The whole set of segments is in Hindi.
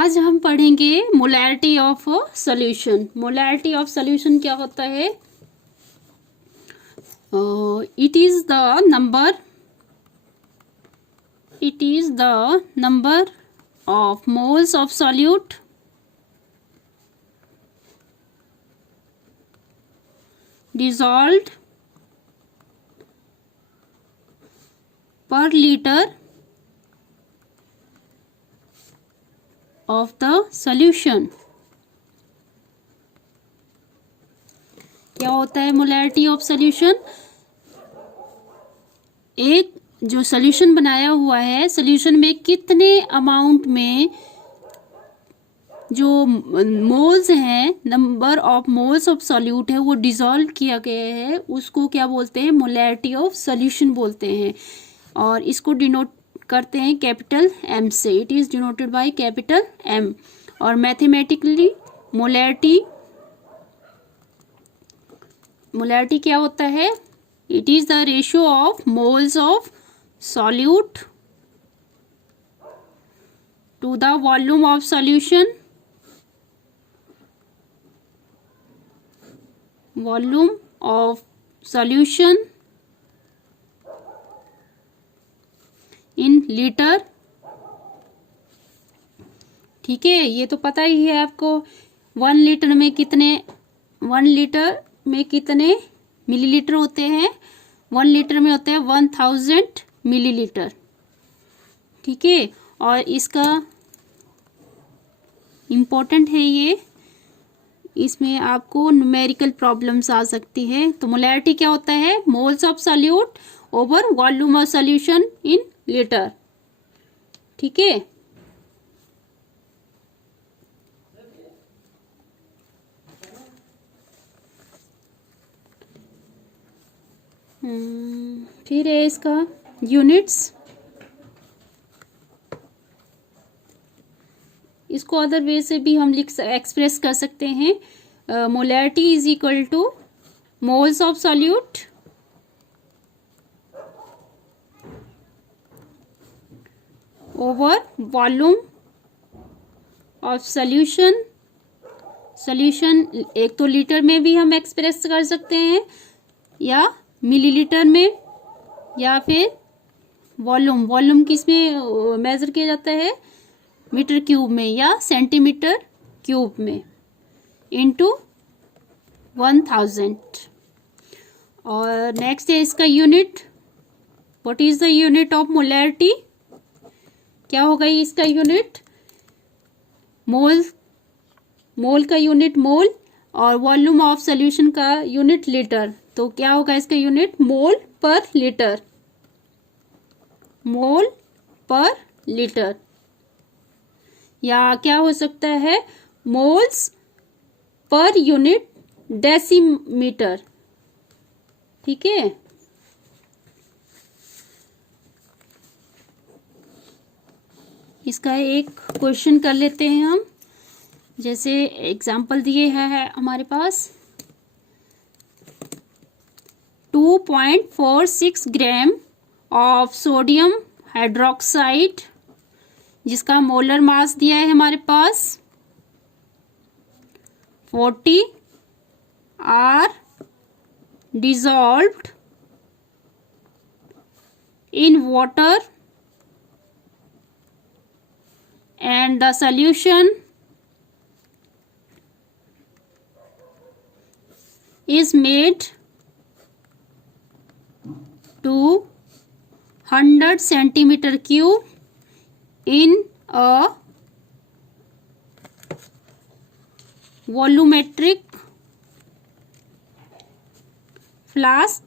आज हम पढ़ेंगे molarity of solution. Molarity of solution क्या होता है? It is the number of moles of solute dissolved per liter of the solution। क्या होता है मोलैरिटी ऑफ सॉल्यूशन? एक जो सॉल्यूशन बनाया हुआ है, सॉल्यूशन में कितने अमाउंट में जो मोल्स हैं, number of moles of solute है वो डिसॉल्व किया गया है, उसको क्या बोलते हैं? मोलैरिटी ऑफ सॉल्यूशन बोलते हैं। और इसको डिनोट करते हैं कैपिटल एम से। It is denoted by capital M. और मैथमेटिकली मोलैरिटी क्या होता है? It is the ratio of moles of solute to the volume of solution in litre. ठीक है, ये तो पता ही है आपको। 1 लीटर में कितने मिलीलीटर होते हैं? 1 लीटर में होते हैं 1000 मिलीलीटर। ठीक है, और इसका इम्पोर्टेंट है ये, इसमें आपको न्यूमेरिकल प्रॉब्लम्स आ सकती है। तो मोलैरिटी क्या होता है? Moles of solute over volume of solution in litre. ठीक है, फिर है इसका यूनिट्स। इसको अदर वे से भी हम एक्सप्रेस कर सकते हैं। Molarity is equal two moles of solute over volume of solution. Solution एक तो लीटर में भी हम एक्सप्रेस कर सकते हैं, या मिलीलीटर में, या फिर वॉल्यूम किस में मेजर किया जाता है? मीटर क्यूब में या सेंटीमीटर क्यूब में, इनटू 1000। और नेक्स्ट है इसका unit. What is the unit of molarity? क्या होगा इसका यूनिट? मोल का यूनिट मोल, और वॉल्यूम ऑफ सॉल्यूशन का यूनिट लीटर। तो क्या होगा इसका यूनिट? मोल पर लीटर। मोल पर लीटर, या क्या हो सकता है? Moles per unit decimetre. ठीक है, इसका एक क्वेश्चन कर लेते हैं हम। जैसे एग्जाम्पल दिए है हमारे पास 2.46 ग्राम ऑफ सोडियम हाइड्रोक्साइड, जिसका मोलर मास दिया है हमारे पास 40, are dissolved in water and the solution is made to 100 centimeter cube in a volumetric flask.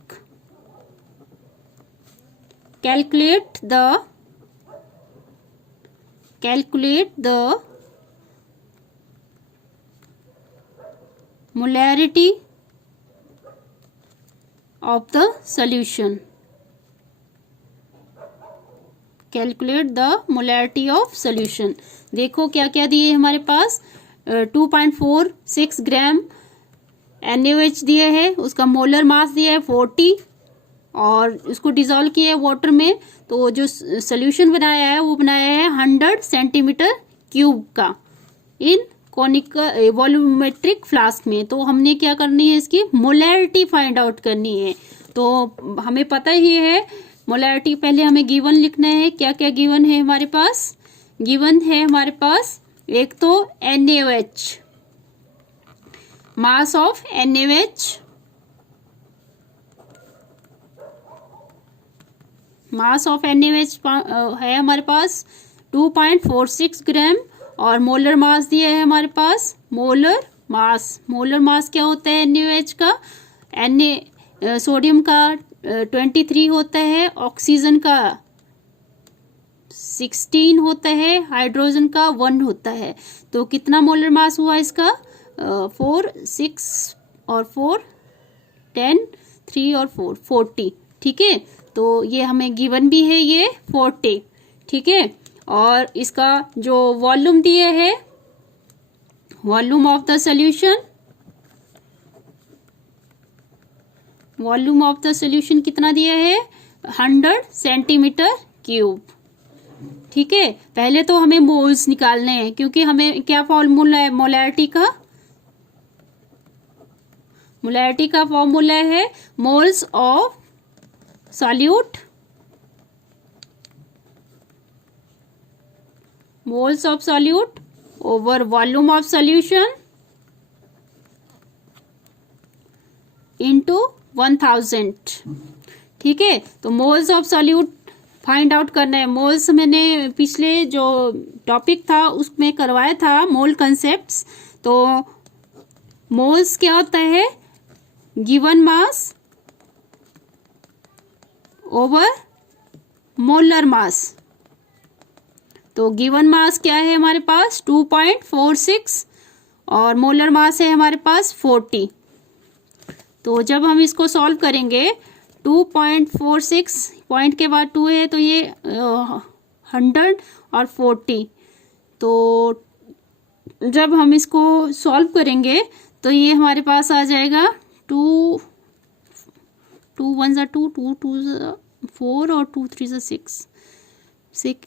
Calculate the molarity of the solution। Calculate the molarity of solution. देखो क्या क्या दिए हमारे पास। 2.46 ग्राम NaOH दिया है, उसका मोलर मास दिया है 40, और उसको डिसॉल्व किया है वाटर में। तो जो सोल्यूशन बनाया है वो बनाया है 100 सेंटीमीटर क्यूब का। इन कॉनिकल वॉल्यूमेट्रिक फ्लास्क में। तो हमने क्या करनी है, इसकी मोलैरिटी फाइंड आउट करनी है। तो हमें पता ही है मोलैरिटी, पहले हमें गिवन लिखना है। क्या क्या गिवन है हमारे पास? गिवन है हमारे पास एक तो NaOH, mass of NaOH, mass of NaOH है हमारे पास 2.46 ग्राम, और मोलर मास दिया है हमारे पास, मोलर मास। मोलर मास क्या होता है NaOH का? सोडियम का 23 होता है, ऑक्सीजन का 16 होता है, हाइड्रोजन का 1 होता है। तो कितना मोलर मास हुआ इसका? 4, 6 और 4, 10, 3 और 4, 40। ठीक है, तो ये हमें गिवन भी है ये 40। ठीक है, और इसका जो वॉल्यूम दिया है, volume of the solution, volume of the solution कितना दिया है? 100 सेंटीमीटर क्यूब। ठीक है, पहले तो हमें मोल्स निकालने हैं, क्योंकि हमें क्या फॉर्मूला है मोलैरिटी का? मोलैरिटी का फॉर्मूला है moles of solute, moles of solute over volume of solution into 1000। ठीक है, तो moles of solute find out करना है। मोल्स मैंने पिछले जो टॉपिक था उसमें करवाया था, मोल कंसेप्ट्स। तो मोल्स क्या होता है? Given mass over molar mass. तो गिवन मास क्या है हमारे पास? 2.46, और मोलर मास है हमारे पास 40। तो जब हम इसको सॉल्व करेंगे, 2.46 पॉइंट के बाद 2 है, तो ये 100 और 40। तो जब हम इसको सॉल्व करेंगे तो ये हमारे पास आ जाएगा 2 1 2, 2 2 4 और 2 3 6।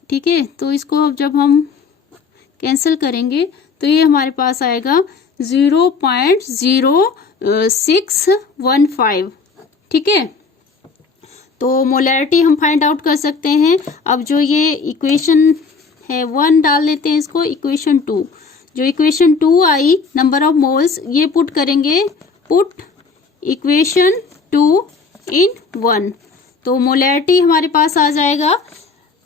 ठीक है, तो इसको अब जब हम कैंसिल करेंगे तो ये हमारे पास आएगा 0.0615। ठीक है, तो मोलैरिटी हम फाइंड आउट कर सकते हैं। अब जो ये इक्वेशन है 1 डाल देते हैं इसको, इक्वेशन 2, जो equation 2 I number of moles, ये पुट करेंगे, पुट इक्वेशन 2 इन 1। तो मोलैरिटी हमारे पास आ जाएगा,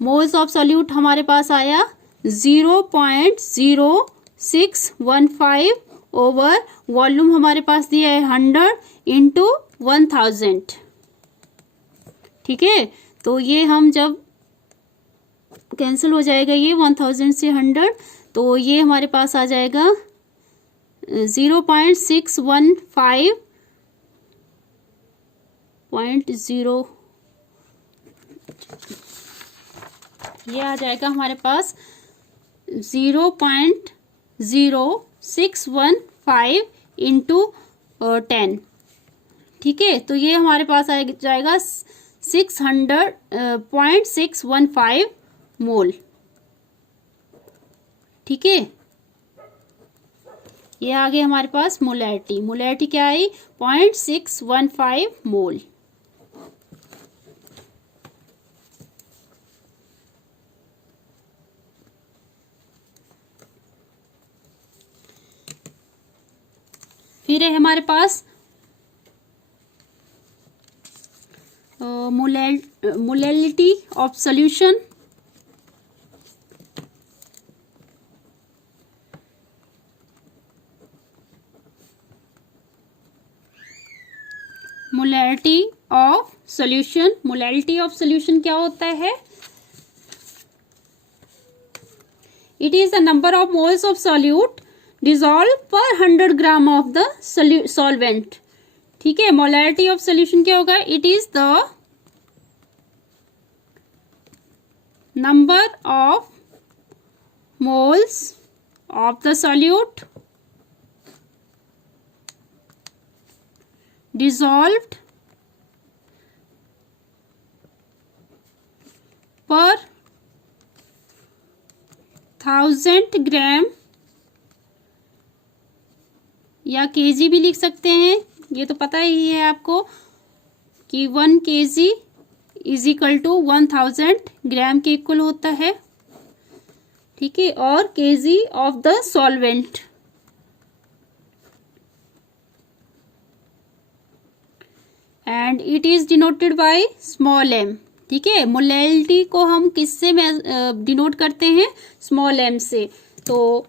मोल्स ऑफ सॉल्यूट हमारे पास आया 0.0615 ओवर वॉल्यूम हमारे पास दिया है 100 इंटू 1000। ठीक है, तो ये हम जब कैंसिल हो जाएगा ये 1000 से 100, तो ये हमारे पास आ जाएगा 0.615.0, ये आ जाएगा हमारे पास 0.0615 इंटू 10। ठीक है, तो ये हमारे पास आ जाएगा 600.615 मोल। ठीक है, ये आ गया हमारे पास मोलैरिटी। मोलैरिटी क्या आई? 0.615 मोल। फिर है हमारे पास molality of solution. Molarity of solution, molarity of solution क्या होता है? It is the number of moles of solute dissolve per 100 gram of the solvent. ठीक है, मोलैरिटी ऑफ सॉल्यूशन क्या होगा? It is the number of moles of the solute dissolved per 1000 ग्राम या केजी भी लिख सकते हैं, ये तो पता ही है आपको कि 1 kg is equal to 1000 gram के इक्वल होता है, ठीक है। और KG of the solvent, and it is denoted by small M, ठीक है। मोलैलिटी को हम किससे डिनोट करते हैं, स्मॉल एम से। तो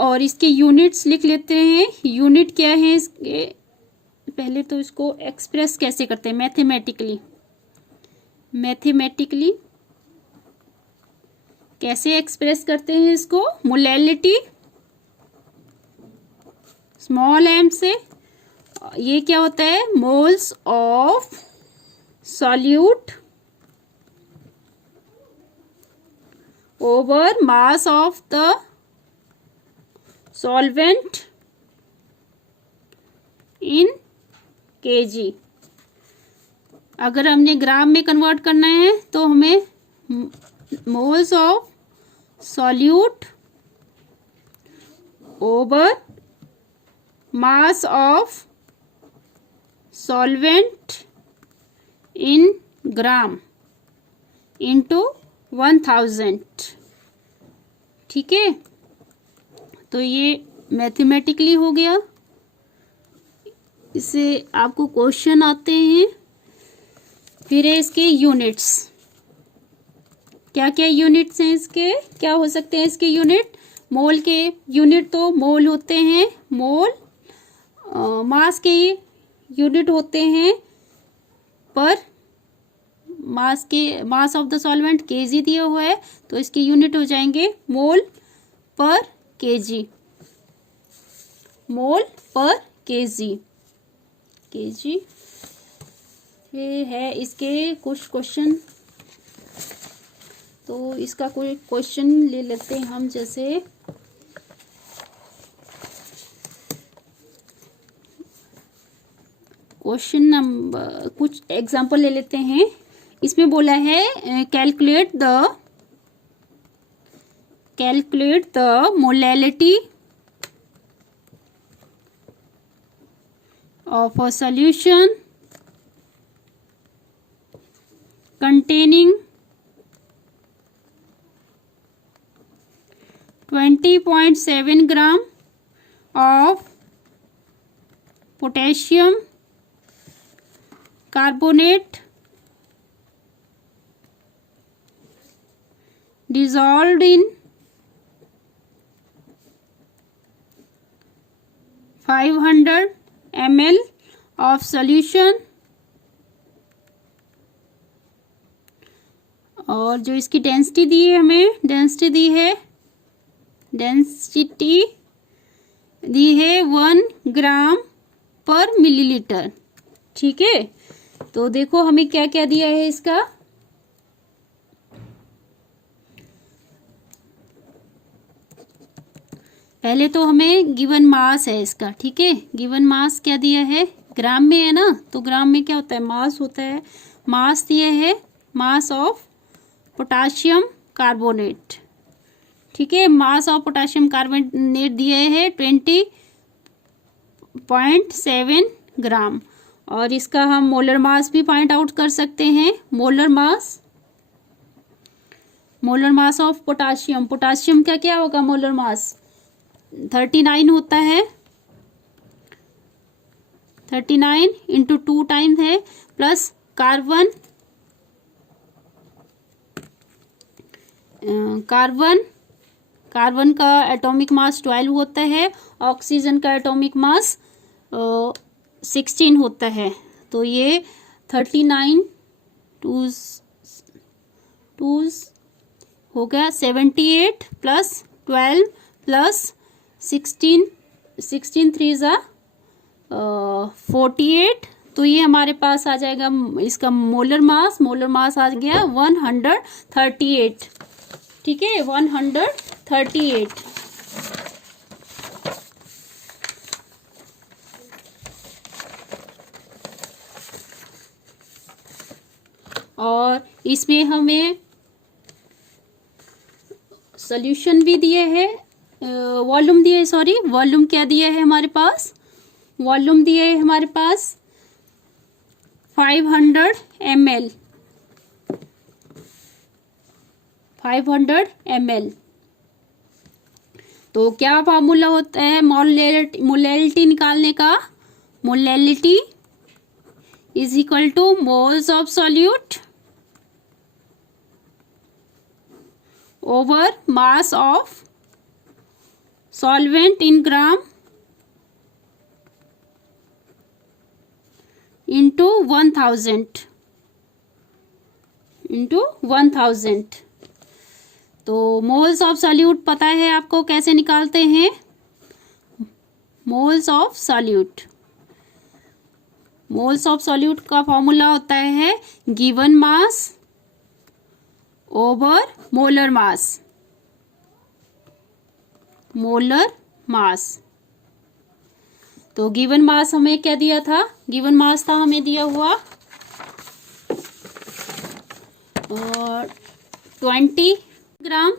और इसके यूनिट्स लिख लेते हैं, यूनिट क्या है इसके, पहले तो इसको एक्सप्रेस कैसे करते हैं मैथमेटिकली कैसे एक्सप्रेस करते हैं इसको, मोलैलिटी स्मॉल एम से, ये क्या होता है, moles of solute over mass of the solvent in KG. अगर हमने ग्राम में कन्वर्ट करना है तो हमें moles of solute over mass of solvent in gram into 1000, ठीक है। तो ये मैथमेटिकली हो गया। इससे आपको क्वेश्चन आते हैं। फिर है इसके यूनिट्स, क्या क्या यूनिट्स हैं इसके, क्या हो सकते हैं इसके यूनिट। मोल के यूनिट तो मोल होते हैं, मोल। मास के यूनिट होते हैं पर, मास ऑफ द सॉल्वेंट केजी दिया हुआ है तो इसके यूनिट हो जाएंगे मोल पर केजी, मोल पर केजी। ये है इसके कुछ क्वेश्चन, तो इसका कोई क्वेश्चन ले लेते हैं हम। जैसे क्वेश्चन नंबर, कुछ एग्जांपल ले लेते हैं। इसमें बोला है calculate the molality of a solution containing 20.7 gram of potassium carbonate dissolved in 500 ml of solution, और जो इसकी डेंसिटी दी है हमें, डेंसिटी दी है 1 ग्राम पर मिलीलीटर, ठीक है। तो देखो हमें क्या क्या दिया है इसका। पहले तो हमें गिवन मास है इसका, ठीक है। गिवन मास क्या दिया है, ग्राम में है ना, तो ग्राम में क्या होता है, मास होता है। मास दिया है, मास ऑफ पोटाशियम कार्बोनेट, ठीक है। मास ऑफ पोटाशियम कार्बोनेट दिए है 20.7 ग्राम, और इसका हम मोलर मास भी पॉइंट आउट कर सकते हैं। मोलर मास ऑफ पोटाशियम का क्या होगा, मोलर मास 39 होता है, 39 इंटू 2 टाइम्स है, प्लस कार्बन का एटॉमिक मास 12 होता है, ऑक्सीजन का एटॉमिक मास 16 होता है। तो ये 39 टू हो गया 78 प्लस 12 प्लस 16 3 जा 48। तो ये हमारे पास आ जाएगा इसका मोलर मास आ गया 138, ठीक है, 138। और इसमें हमें सॉल्यूशन भी दिए है, वॉल्यूम दिया है, सॉरी वॉल्यूम क्या दिया है हमारे पास, वॉल्यूम दिया है हमारे पास 500 ml, 500 ml। तो क्या फार्मूला होता है मोलैलिटी निकालने का, molality is equal two moles of solute over mass of solvent in gram into 1000। तो मोल्स ऑफ सॉल्यूट पता है आपको कैसे निकालते हैं, moles of solute, moles of solute का फॉर्मूला होता है given mass over molar mass, molar mass. तो गिवन मास हमें क्या दिया था, गिवन मास था हमें दिया हुआ 20 ग्राम,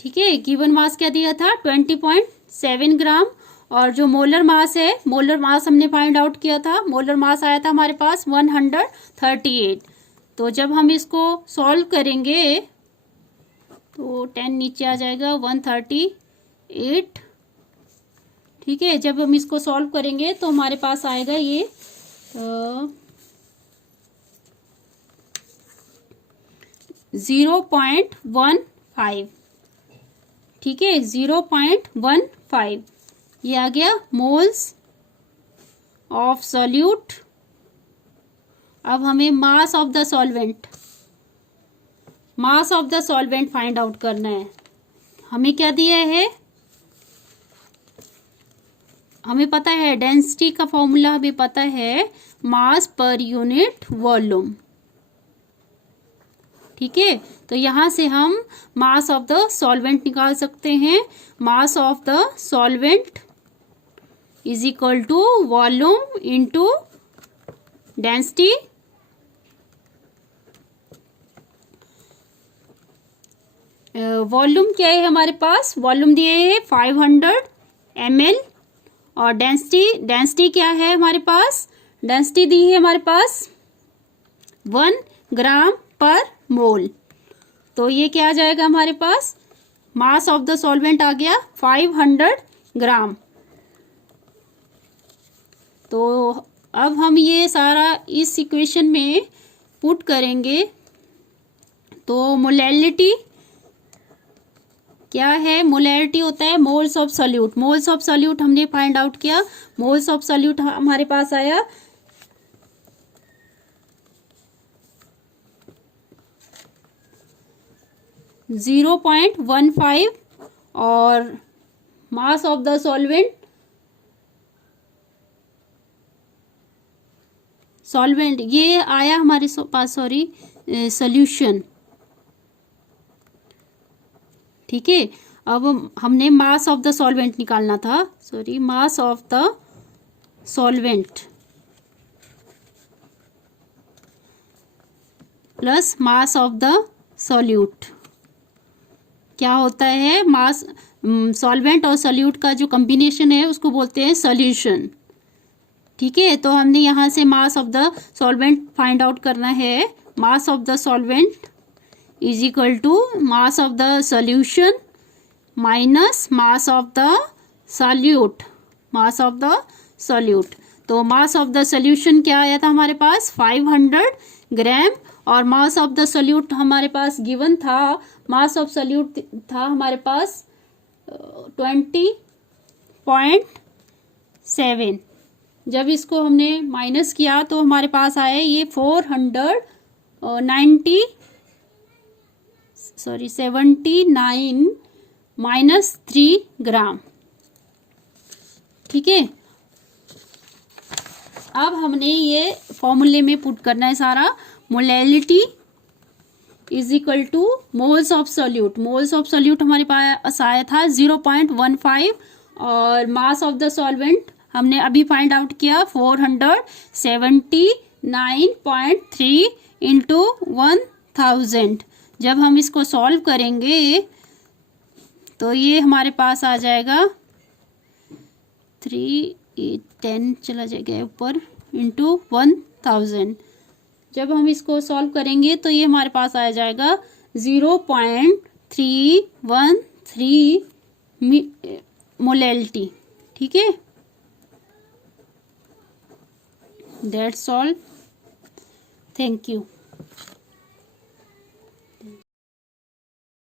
ठीक है। गिवन मास क्या दिया था 20.7 ग्राम। और जो मोलर मास है, मोलर मास हमने फाइंड आउट किया था, मोलर मास आया था हमारे पास 138। तो जब हम इसको सॉल्व करेंगे तो 10 नीचे आ जाएगा 138, ठीक है। जब हम इसको सॉल्व करेंगे तो हमारे पास आएगा ये 0.15, ठीक है, 0.15 ये आ गया मोल्स ऑफ सॉल्यूट। अब हमें मास of the solvent, mass of the solvent find out करना है। हमें क्या दिया है, हमें पता है डेंसिटी का फॉर्मूला हमें पता है मास पर यूनिट वॉल्यूम, ठीक है। तो यहां से हम मास ऑफ द सॉल्वेंट निकाल सकते हैं। Mass of the solvent is equal to volume into density. Volume क्या है हमारे पास, वॉल्यूम दिए है 500 ml। और डेंसिटी क्या है हमारे पास, डेंसिटी दी है हमारे पास 1 ग्राम पर मोल। तो ये क्या आ जाएगा हमारे पास, मास ऑफ द सॉल्वेंट आ गया 500 ग्राम। तो अब हम ये सारा इस इक्वेशन में पुट करेंगे। तो मोलैलिटी क्या है, मोलैलिटी होता है moles of solute. Moles of solute हमने फाइंड आउट किया, मोल्स ऑफ सॉल्यूट हमारे पास आया 0.15 और मास ऑफ द सॉल्वेंट ये आया हमारे पास, सॉरी सॉल्यूशन, ठीक है। अब हमने मास ऑफ द सॉल्वेंट निकालना था, sorry mass of the solvent plus mass of the solute. क्या होता है, मास सॉल्वेंट और सॉल्यूट का जो कॉम्बिनेशन है उसको बोलते हैं सॉल्यूशन, ठीक है। तो हमने यहाँ से mass of the solvent find out करना है। Mass of the solvent is equal to mass of the solution minus mass of the solute, mass of the solute. तो मास ऑफ द सॉल्यूशन क्या आया था हमारे पास 500 ग्राम और मास ऑफ द सॉल्यूट हमारे पास गिवन था, मास ऑफ सॉल्यूट था हमारे पास 20.7। जब इसको हमने माइनस किया तो हमारे पास आया ये 79 माइनस 3 ग्राम, ठीक है। अब हमने ये फॉर्मूले में पुट करना है सारा। Molality is equal two moles of solute, moles of solute हमारे पास आया था 0.15 और मास ऑफ द सॉल्वेंट हमने अभी फाइंड आउट किया 479.3 इंटू 1000। जब हम इसको सॉल्व करेंगे तो ये हमारे पास आ जाएगा 3 8 10 चला जाएगा ऊपर इंटू 1000। जब हम इसको सॉल्व करेंगे तो ये हमारे पास आ जाएगा 0.313 मोलैलिटी। ठीक है, दैट्स ऑल, थैंक यू।